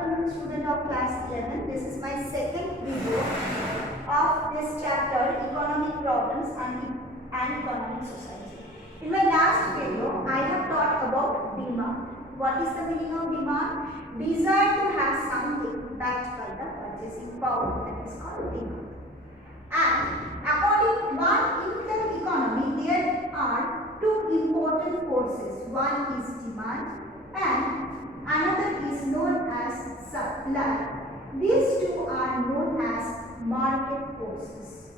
afternoon, student of class 11. This is my second video of this chapter, Economic Problems and Economic Society. In my last video, I have taught about demand. What is the meaning of demand? Desire to have something backed by the purchasing power, that is called demand. And according to in the economy, there are two important forces. One is demand and another is known as supply. These two are known as market forces.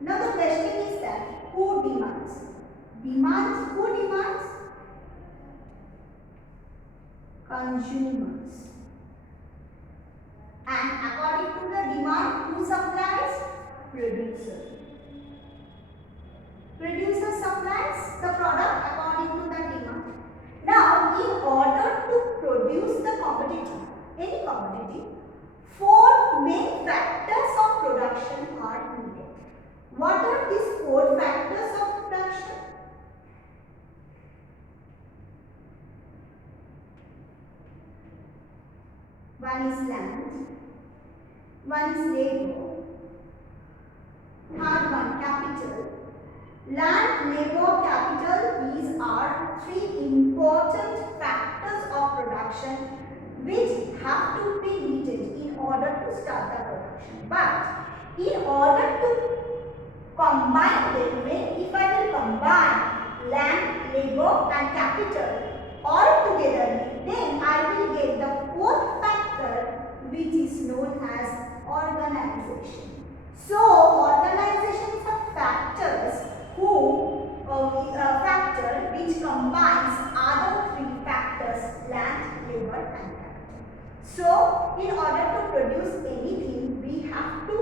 Now the question is that who demands? Who demands? Consumers. And according to the demand, who supplies? Producer. Producer supplies the product according to the demand. Now, in order to produce the commodity, any commodity, four main factors of production are needed. What are these four factors of production? One is land, one is labor, third one capital. Land, labor, capital, these are three important factors of production which have to be needed in order to start the production. But in order to combine them, if I will combine land, labor and capital all together, then I will get the fourth factor which is known as organization. So, organization is a factor which combines other three factors, land, labor and capital. So, in order to produce anything, we have to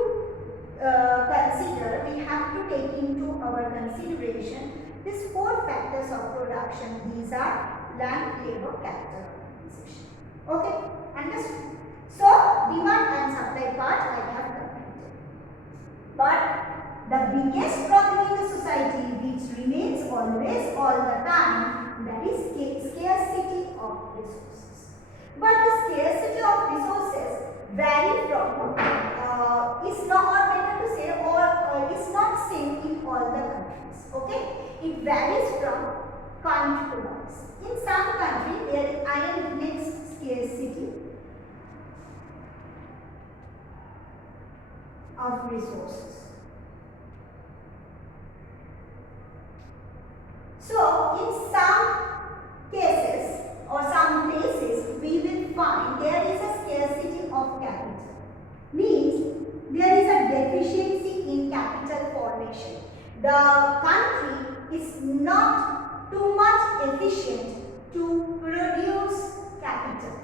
take into our consideration these four factors of production. These are land, labor, capital, organization. Okay, understood? So, demand and supply part I have completed. But the biggest problem in the society which remains always all the time, that is scarcity of resources. But the scarcity of resources vary from, is not, or better to say, or is not same in all the countries. Okay, it varies from country to country. In some country there is iron next scarcity of resources. So, in some cases or some places, we will find there is a scarcity of capital. Means there is a deficiency in capital formation. The country is not too much efficient to produce capital.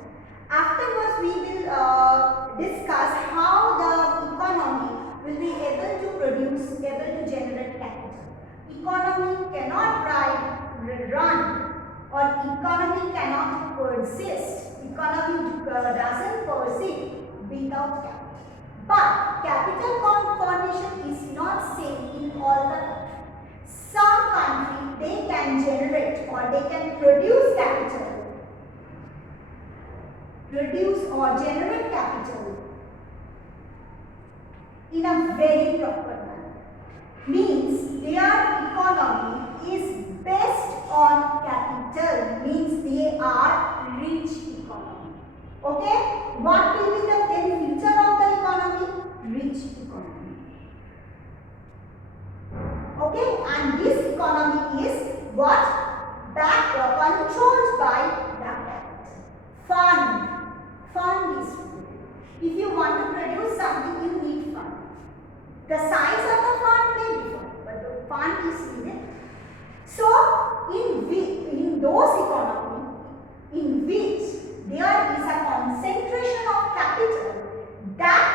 Afterwards, we will discuss how the economy will be able to generate capital. Economy cannot run, or economy cannot persist. Economy doesn't persist without capital. But capital formation is not same in all the countries. Some countries they can generate or they can produce or generate capital in a very proper manner. Means their economy is based on capital, means they are rich economy. Okay, what will be the then future of the economy? Rich economy. Okay, and this economy is what? Backed or controlled by the capital. Fund is needed. If you want to produce something, you need fund. The size of the fund may differ, but the fund is needed. So, in those economies in which there is a concentration of capital, that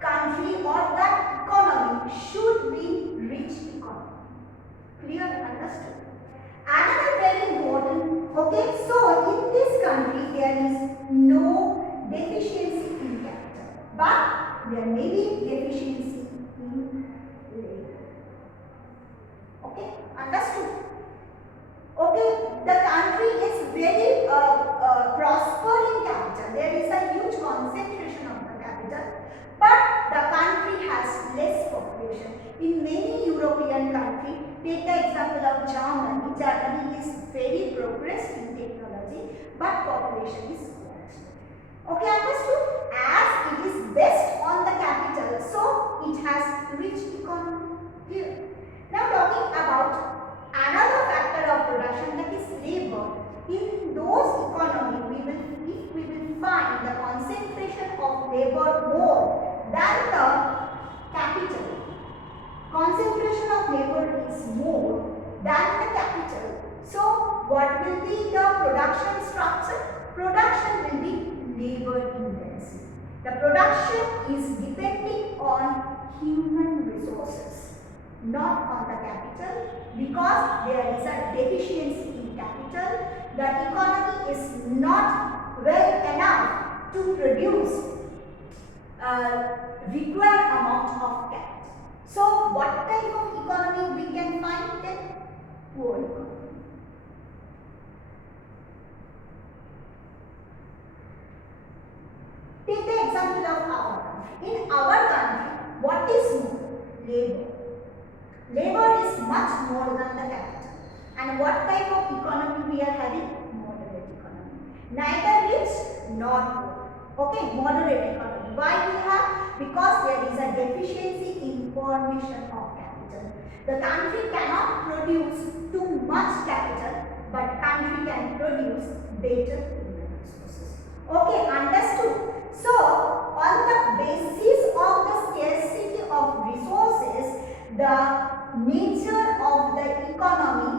country or that economy should be rich economy. Clear? Understood? Another very important, okay, so in this country there is no deficiency in capital, but there may be deficiency in labor. Okay, understood? Okay, country is very prospering capital. There is a huge concentration of the capital, but the country has less population. In many European countries, take the example of Germany. Germany is very progressed in technology, but population is small. Okay, understood? As it is based on the capital, so it has rich economy here. Now talking about another factor of production, that is labor. In those economies, if we will find the concentration of labor more than the capital, concentration of labor is more than the capital. So what will be the production structure? Production will be labor intensive. The production is depending on human resources, not on the capital, because there is a deficiency in capital. The economy is not well enough to produce required amount of capital. So what type of economy we can find then? Poor economy. Take the example of our country. In our country, what is more? Labor. Labor is much more than the capital. And what type of economy we are having? Moderate economy. Neither rich nor poor. Okay, moderate economy. Why we have? Because there is a deficiency in formation of capital. The country cannot produce too much capital, but country can produce better human resources. Okay, understood? So, on the basis of the scarcity of resources, the nature of the economy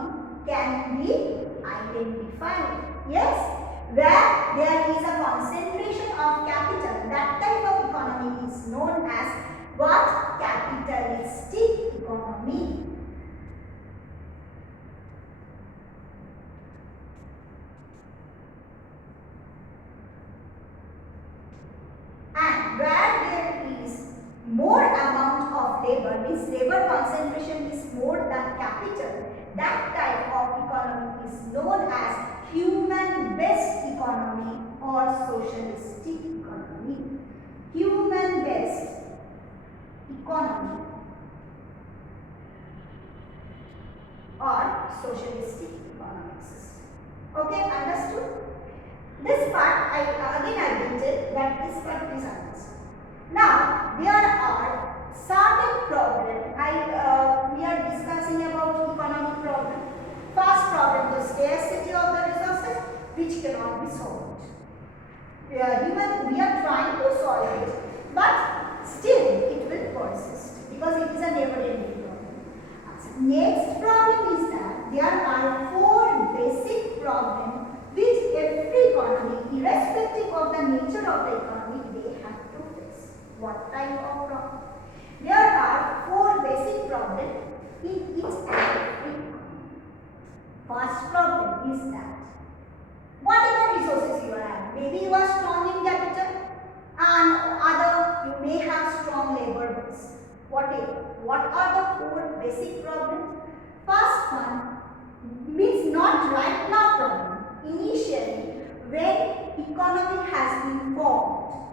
can be identified. Yes? Where there is a concentration of capital, that type of economy is known as what? Capitalistic economy. And where there is more amount of labor, means labor concentration is more than capital, that type of economy is known as human-based economy or socialistic economy. Human-based economy or socialistic economic system. Okay, understood? This part, I will tell that this part is understood. Now, there are certain problems. We are discussing about economic problem. First problem, the scarcity of the resources, which cannot be solved. We are trying to solve it, but still it will persist because it is a never-ending problem. Next problem is that there are 4 basic problems which every economy, irrespective of the nature of the economy, they have to face. What type of problem? There are 4 basic problems in each and every economy. First problem is that whatever resources you have, maybe you are strong in capital and other you may have strong labor base. Whatever. What are the 4 basic problems? First one means not right now problem. Initially, when economy has been formed,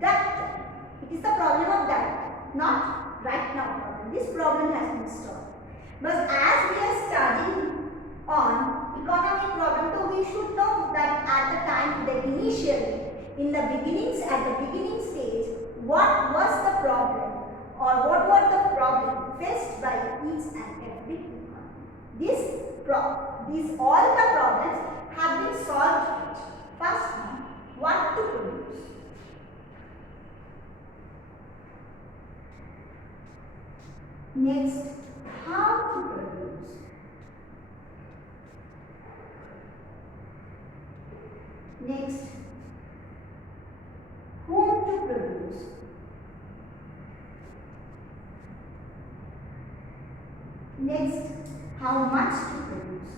that time, it is the problem of that time, not right now problem. This problem has been solved. But as we are studying on economic problem, so we should know that at the time, initially, in the beginnings, at the beginning stage, what was the problem or what were the problem faced by each and every economy. These all the problems have been solved. First one, what to produce. Next, how to produce. Next, whom to produce. Next, how much to produce.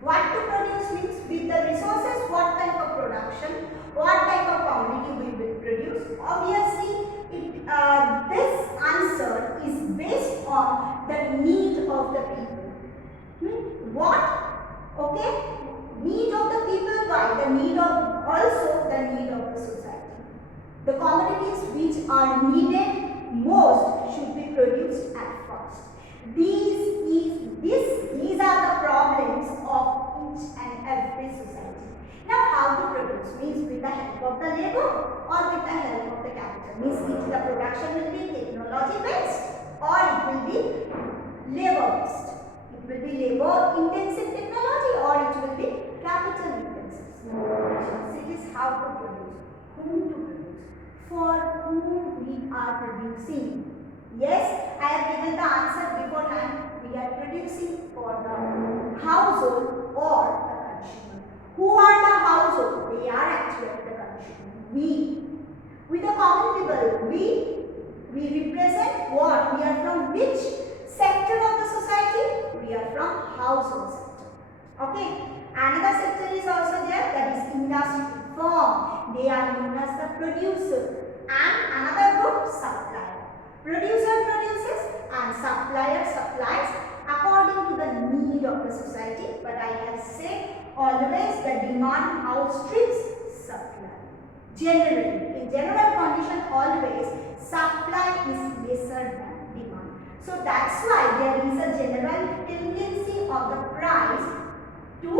What to produce means with the resources, what type of production, what type of commodity we will of the people. What? Okay? Need of the people, why? The need of, also the need of the society. The commodities which are needed most should be produced at first. These are the problems of each and every society. Now, how to produce? Means with the help of the labor or with the help of the capital. Means the production will be technology based or it will be labor based. It will be labor intensive technology or it will be capital intensive. So it is how to produce, whom to produce, for whom we are producing. Yes, I have given the answer beforehand. We are producing for the household or the consumer. Who are the household? They are actually the consumer. We. With the common people, we represent what? We are from which sector of the society? We are from household sector. Okay. Another sector is also there, that is industry, firm. They are known as the producer. And another group, supplier. Producer produces and supplier supplies according to the need of the society. But I have said always the demand outstrips supply. Generally, in general condition always supply is lesser than demand. So that's why there is a general tendency of the price to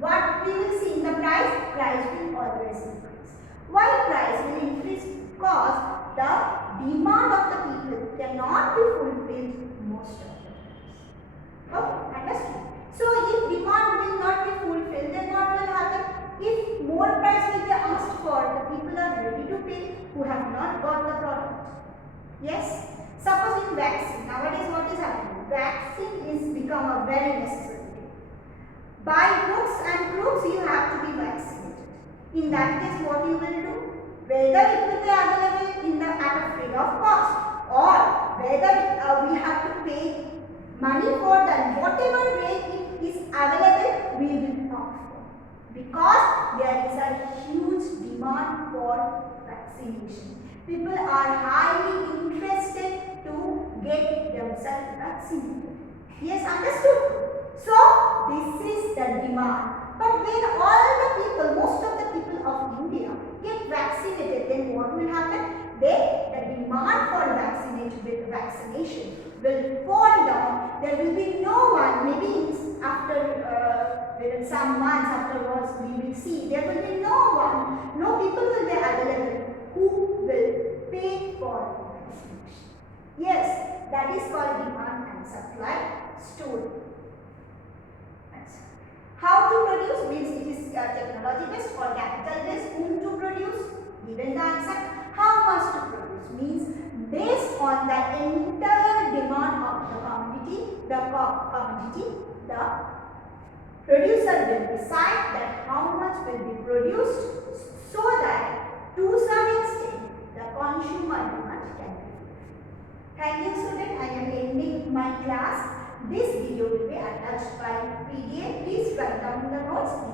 what we will see in the price will always increase. Why price will increase? Because the demand of the people cannot be fulfilled most of the times. Okay, understood? So if demand will not be fulfilled, then what will happen? If more price will be asked for, the people are ready to pay who have not got the product. Yes? Suppose in vaccine, nowadays what is happening? Vaccine is become a very necessary thing. By hooks and crooks, you have to be vaccinated. In that case, what you will do? Whether it will be available at a free of cost or whether we have to pay money for that, whatever way it is available, we will opt for. Because there is a huge demand for vaccination. People are highly interested to get themselves vaccinated. Yes, understood? So, this is the demand. But when all the people, most of the people of India get vaccinated, then what will happen? The demand for vaccination will fall down. There will be no one, maybe after some months afterwards we will see, there will be no people will be available who will pay for vaccination. Yes, that is called demand and supply story. How to produce means it is technology based or capital based. Whom to produce? Given the answer. How much to produce means based on the entire demand of the commodity, the producer will decide that how much will be produced so that to some extent the consumer demand can be fulfilled. Thank you students. I am ending my class. This video will be attached by PDF. Please write down the notes.